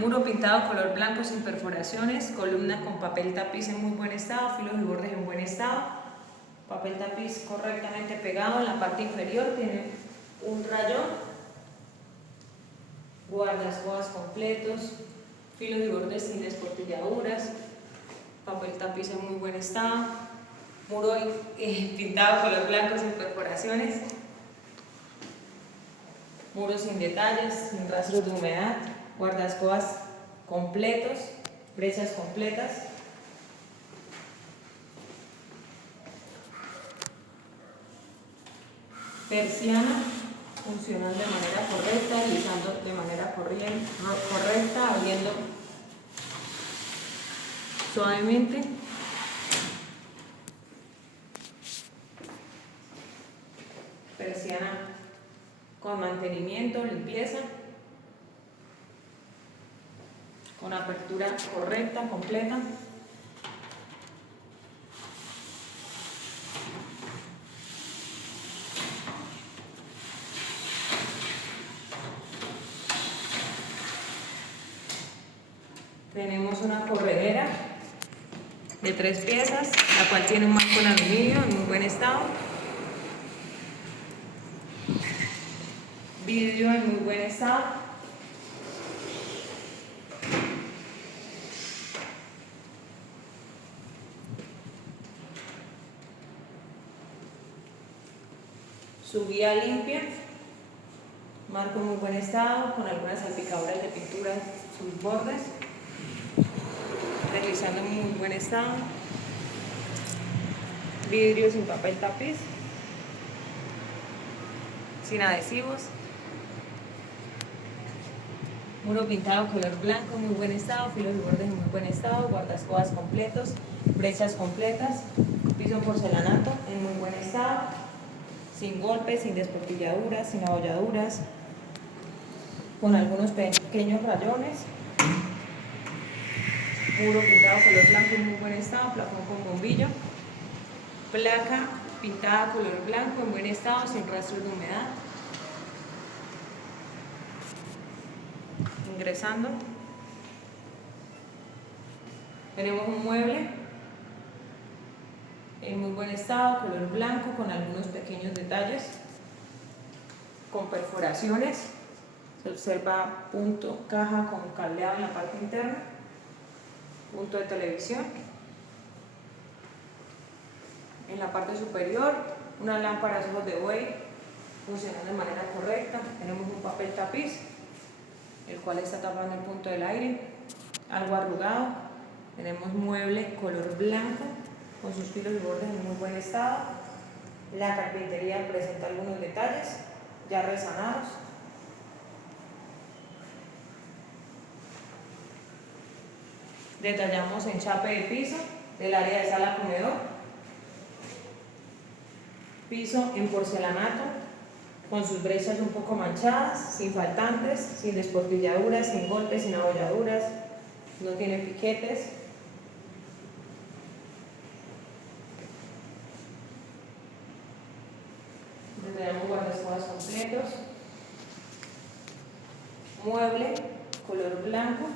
Muro pintado color blanco sin perforaciones, columnas con papel tapiz en muy buen estado, filos y bordes en buen estado, papel tapiz correctamente pegado. En la parte inferior tiene un rayón, guardaescobas completos, filos y bordes sin desportilladuras, papel tapiz en muy buen estado, muro pintado color blanco sin perforaciones, muros sin detalles, sin rastros de humedad, guardaescobas completos, brechas completas. Persiana funcionando de manera correcta, deslizando de manera correcta, abriendo suavemente. Persiana con mantenimiento, limpieza, con apertura correcta, completa. Tenemos una corredera de 3 piezas, la cual tiene un marco en aluminio en muy buen estado, vidrio en muy buen estado, su guía limpia, marco en muy buen estado, con algunas salpicaduras de pintura en sus bordes, deslizando en muy buen estado, vidrio sin papel tapiz, sin adhesivos, muro pintado color blanco en muy buen estado, filos y bordes en muy buen estado, guardaescobas completos, brechas completas, piso en porcelanato en muy buen estado, sin golpes, sin desportilladuras, sin abolladuras, con algunos pequeños rayones, muro pintado color blanco en muy buen estado, plafón con bombillo, placa pintada color blanco en buen estado, sin rastros de humedad. Ingresando, tenemos un mueble en muy buen estado, color blanco, con algunos pequeños detalles, con perforaciones. Se observa punto caja con cableado en la parte interna, punto de televisión. En la parte superior, unas lámparas ojos de buey funcionando de manera correcta. Tenemos un papel tapiz, el cual está tapando el punto del aire, algo arrugado. Tenemos mueble color blanco con sus filos y bordes en muy buen estado. La carpintería presenta algunos detalles ya resanados. Detallamos enchape de piso del área de sala comedor, piso en porcelanato con sus brechas un poco manchadas, sin faltantes, sin desportilladuras, sin golpes, sin abolladuras, no tiene piquetes. Tenemos guardaescobas completos, mueble color blanco,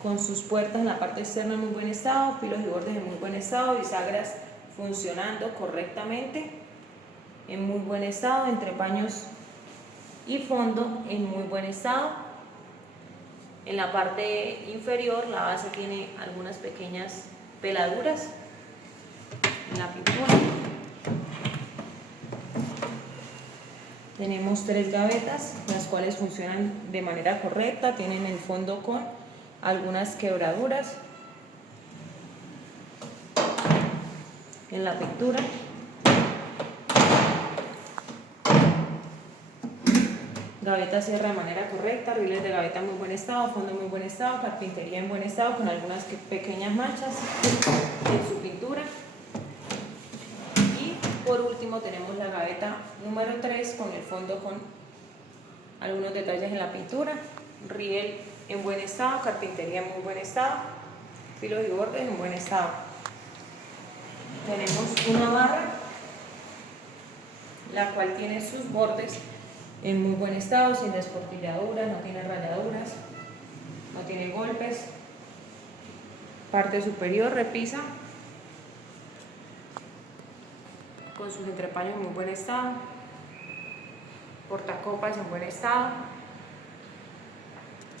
con sus puertas en la parte externa en muy buen estado, filos y bordes en muy buen estado, bisagras funcionando correctamente, en muy buen estado, entrepaños y fondo en muy buen estado. En la parte inferior la base tiene algunas pequeñas peladuras en la pintura. Tenemos 3 gavetas, las cuales funcionan de manera correcta, tienen el fondo con algunas quebraduras en la pintura. Gaveta cierra de manera correcta, riles de gaveta en muy buen estado, fondo en muy buen estado, carpintería en buen estado con algunas pequeñas manchas en su pintura. Y por último tenemos la gaveta número 3 con el fondo con algunos detalles en la pintura, riel en buen estado, carpintería en muy buen estado, filos y bordes en buen estado. Tenemos una barra, la cual tiene sus bordes en muy buen estado, sin desportilladuras, no tiene rayaduras, no tiene golpes. Parte superior repisa con sus entrepaños en muy buen estado, portacopas en buen estado,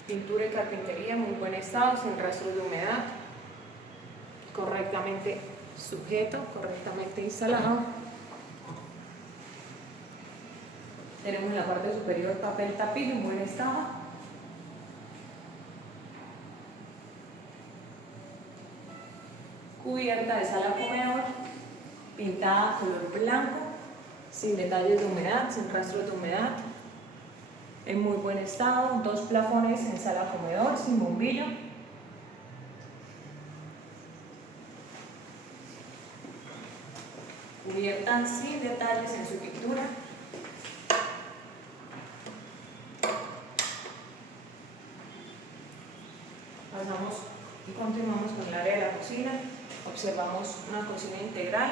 pintura y carpintería en muy buen estado, sin rastros de humedad, correctamente sujeto, correctamente instalado. Tenemos en la parte superior papel tapiz en buen estado. Cubierta de sala comedor, pintada color blanco, sin detalles de humedad, sin rastros de humedad, en muy buen estado. 2 plafones en sala comedor, sin bombillo. Cubierta sin detalles en su pintura. Pasamos y continuamos con el área de la cocina. Observamos una cocina integral.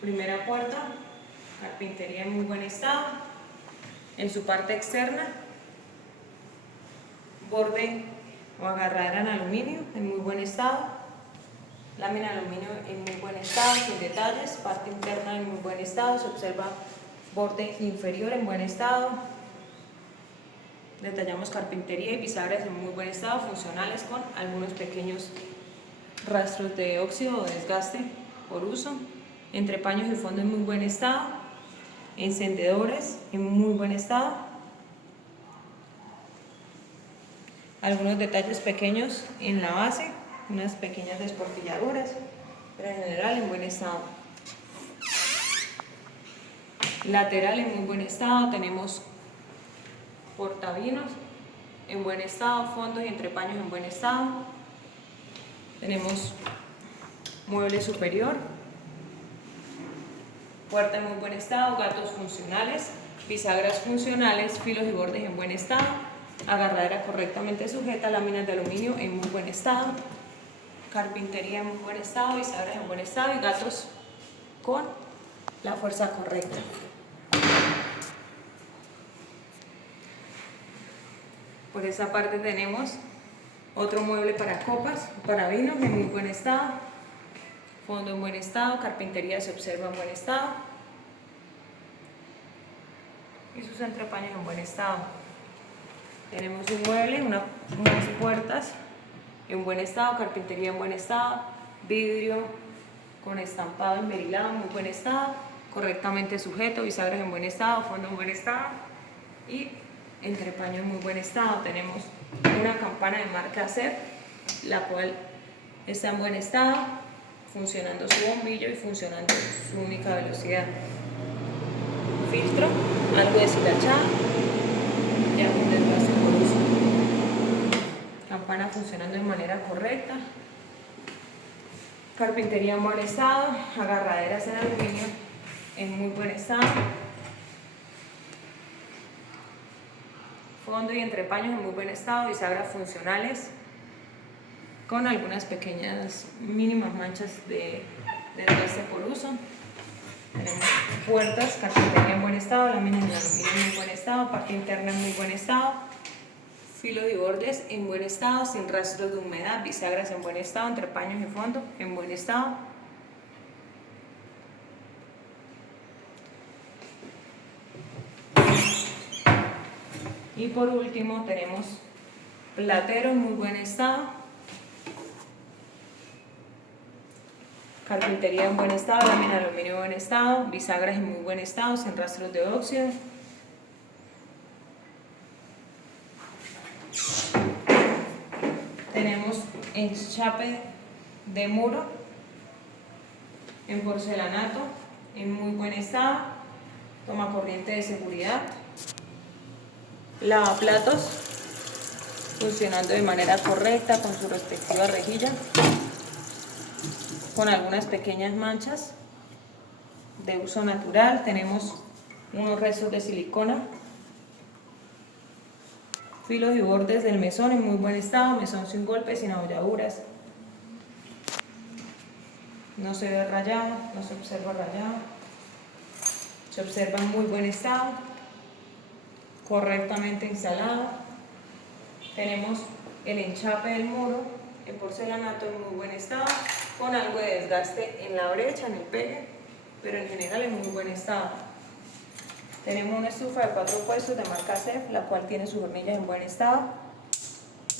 Primera puerta, carpintería en muy buen estado. En su parte externa, borde o agarradera en aluminio en muy buen estado. Lámina de aluminio en muy buen estado, sin detalles. Parte interna en muy buen estado. Se observa borde inferior en buen estado. Detallamos carpintería y bisagras en muy buen estado, funcionales con algunos pequeños rastros de óxido o desgaste por uso. Entrepaños y fondo en muy buen estado. Encendedores en muy buen estado. Algunos detalles pequeños en la base, unas pequeñas desportilladuras, pero en general en buen estado. Lateral en muy buen estado, tenemos portavinos en buen estado, fondos y entrepaños en buen estado. Tenemos mueble superior, puerta en muy buen estado, gatos funcionales, bisagras funcionales, filos y bordes en buen estado, agarradera correctamente sujeta, láminas de aluminio en muy buen estado, carpintería en muy buen estado, bisagras en buen estado y gatos con la fuerza correcta. Por esa parte tenemos otro mueble para copas, para vinos en muy buen estado, fondo en buen estado, carpintería se observa en buen estado y sus entrepaños en buen estado. Tenemos un mueble, unas puertas en buen estado, carpintería en buen estado, vidrio con estampado enmerilado en muy buen estado, correctamente sujeto, bisagras en buen estado, fondo en buen estado y entrepaño en muy buen estado. Tenemos una campana de marca CEP, la cual está en buen estado, funcionando su bombillo y funcionando su única velocidad. Filtro, algo deshilachado, ya con desgaste por uso. Campana funcionando de manera correcta. Carpintería en buen estado, agarraderas en aluminio en muy buen estado. Fondo y entrepaños en muy buen estado, bisagras funcionales con algunas pequeñas mínimas manchas de desgaste por uso. Tenemos puertas, carpintería en buen estado, láminas de aluminio en muy buen estado, parte interna en muy buen estado, filos y bordes en buen estado, sin rastros de humedad, bisagras en buen estado, entrepaños y fondo en buen estado. Y por último tenemos platero en muy buen estado, carpintería en buen estado, lámina de aluminio en buen estado, bisagras en muy buen estado, sin rastros de óxido. Tenemos enchape de muro en porcelanato en muy buen estado, toma corriente de seguridad, lavaplatos funcionando de manera correcta con su respectiva rejilla, con algunas pequeñas manchas de uso natural. Tenemos unos restos de silicona, filos y bordes del mesón en muy buen estado, mesón sin golpes, sin abolladuras. no se ve rayado, no se observa rayado, se observa en muy buen estado, correctamente instalado. Tenemos el enchape del muro en porcelanato en muy buen estado, con algo de desgaste en la brecha, en el pegue, pero en general en muy buen estado. Tenemos una estufa de 4 puestos de marca CEF, la cual tiene sus hornillas en buen estado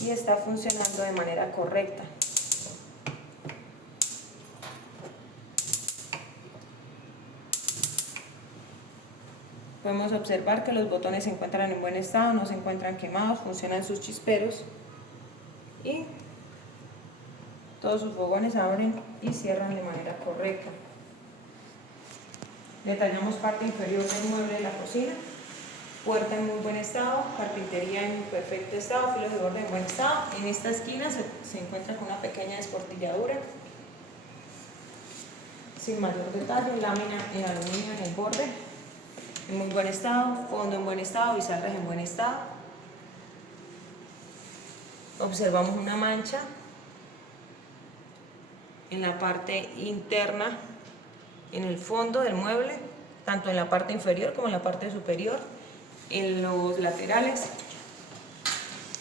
y está funcionando de manera correcta. Podemos observar que los botones se encuentran en buen estado, no se encuentran quemados, funcionan sus chisperos y todos sus fogones abren y cierran de manera correcta. Detallamos parte inferior del mueble de la cocina, puerta en muy buen estado, carpintería en perfecto estado, filos de borde en buen estado. En esta esquina se encuentra con una pequeña desportilladura sin mayor detalle, lámina en aluminio en el borde en muy buen estado, fondo en buen estado, bisagras en buen estado. Observamos una mancha en la parte interna, en el fondo del mueble, tanto en la parte inferior como en la parte superior. En los laterales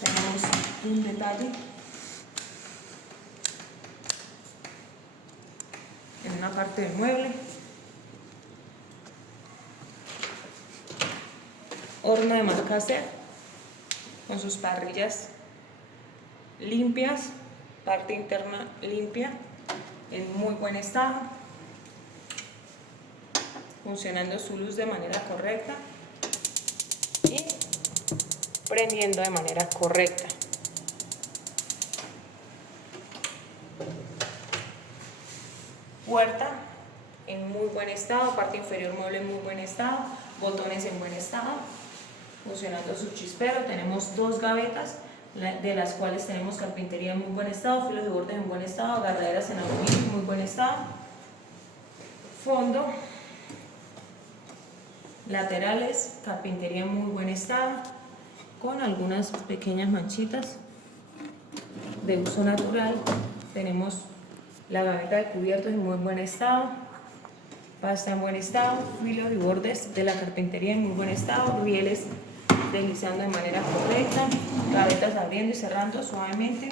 tenemos un detalle en una parte del mueble. Horno de marca CEF con sus parrillas limpias, parte interna limpia, en muy buen estado, funcionando su luz de manera correcta y prendiendo de manera correcta. Puerta en muy buen estado, parte inferior mueble en muy buen estado, botones en buen estado, funcionando su chispero. Tenemos 2 gavetas, de las cuales tenemos carpintería en muy buen estado, filos de bordes en buen estado, agarraderas en aluminio en muy buen estado, fondo, laterales, carpintería en muy buen estado, con algunas pequeñas manchitas de uso natural. Tenemos la gaveta de cubiertos en muy buen estado, pasta en buen estado, filos y bordes de la carpintería en muy buen estado, rieles deslizando de manera correcta, gavetas abriendo y cerrando suavemente,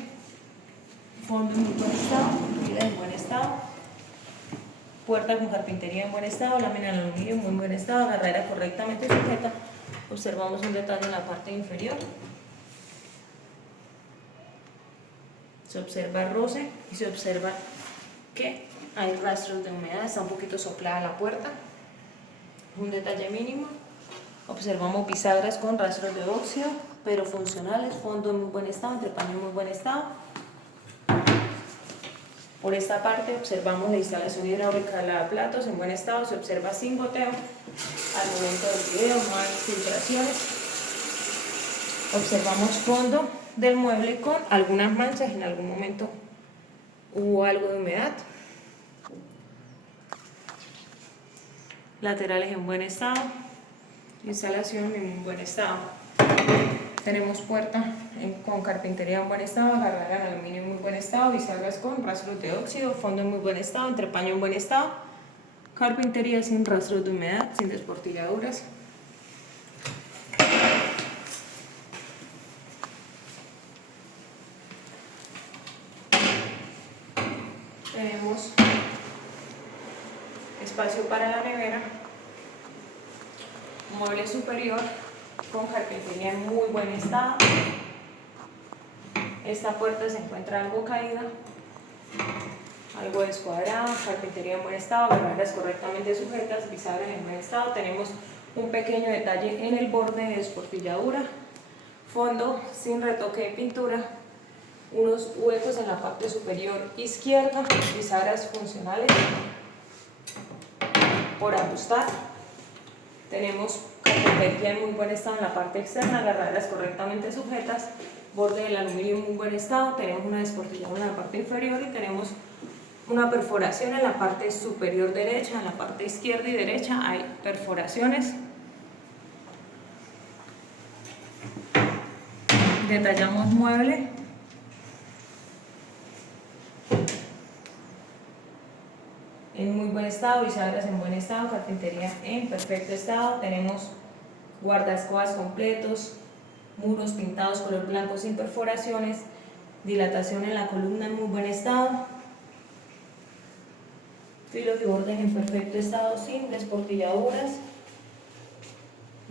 fondo en muy buen estado, rieles en buen estado, puerta con carpintería en buen estado, lámina en aluminio en muy buen estado, agarradera correctamente sujeta. Observamos un detalle en la parte inferior, se observa roce y se observa que hay rastros de humedad, está un poquito soplada la puerta, un detalle mínimo. Observamos bisagras con rastros de óxido, pero funcionales, fondo en muy buen estado, entrepaño en muy buen estado. Por esta parte observamos la instalación hidráulica de lavaplatos en buen estado, se observa sin goteo. Al momento del video no hay filtraciones. Observamos fondo del mueble con algunas manchas, en algún momento hubo algo de humedad. Laterales en buen estado, instalación en un buen estado. Tenemos puerta con carpintería en buen estado, agarradera en aluminio en muy buen estado, bisagras con rastros de óxido, fondo en muy buen estado, entrepaño en buen estado, carpintería sin rastros de humedad, sin desportilladuras. Tenemos espacio para la nevera, mueble superior con carpintería en muy buen estado. Esta puerta se encuentra algo caída, algo descuadrada, carpintería en buen estado, barreras correctamente sujetas, bisagras en buen estado. Tenemos un pequeño detalle en el borde de desportilladura, fondo sin retoque de pintura, unos huecos en la parte superior izquierda, bisagras funcionales por ajustar. Tenemos carpintería en muy buen estado en la parte externa, agarraderas correctamente sujetas, borde del aluminio en muy buen estado. Tenemos una desportilladura en la parte inferior y tenemos una perforación en la parte superior derecha. En la parte izquierda y derecha hay perforaciones. Detallamos mueble. buen estado, bisagras en buen estado, carpintería en perfecto estado. Tenemos guardaescobas completos, muros pintados color blanco sin perforaciones, dilatación en la columna en muy buen estado, filos y bordes en perfecto estado sin desportilladuras,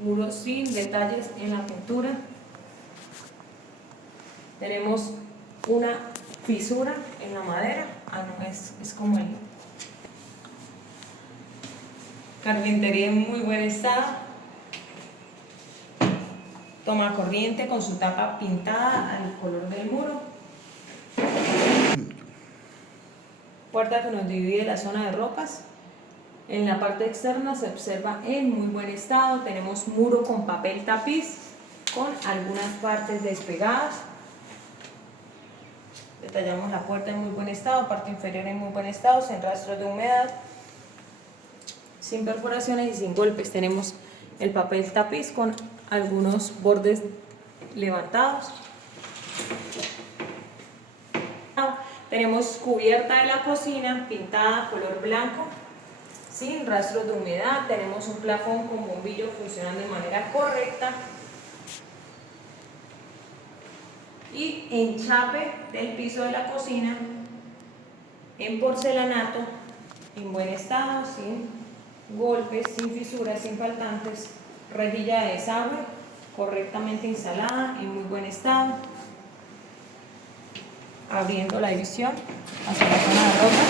muros sin detalles en la pintura. Tenemos una fisura en la madera, no, es como el carpintería en muy buen estado, toma corriente con su tapa pintada al color del muro, puerta que nos divide la zona de ropas. En la parte externa se observa en muy buen estado. Tenemos muro con papel tapiz con algunas partes despegadas. Detallamos la puerta en muy buen estado, parte inferior en muy buen estado, sin rastros de humedad, sin perforaciones y sin golpes. Tenemos el papel tapiz con algunos bordes levantados. Tenemos cubierta de la cocina pintada color blanco, sin rastros de humedad. Tenemos un plafón con bombillo funcionando de manera correcta y enchape del piso de la cocina en porcelanato en buen estado, sin golpes, sin fisuras, sin faltantes. Rejilla de desagüe correctamente instalada en muy buen estado. Abriendo la división hacia la zona de ropa.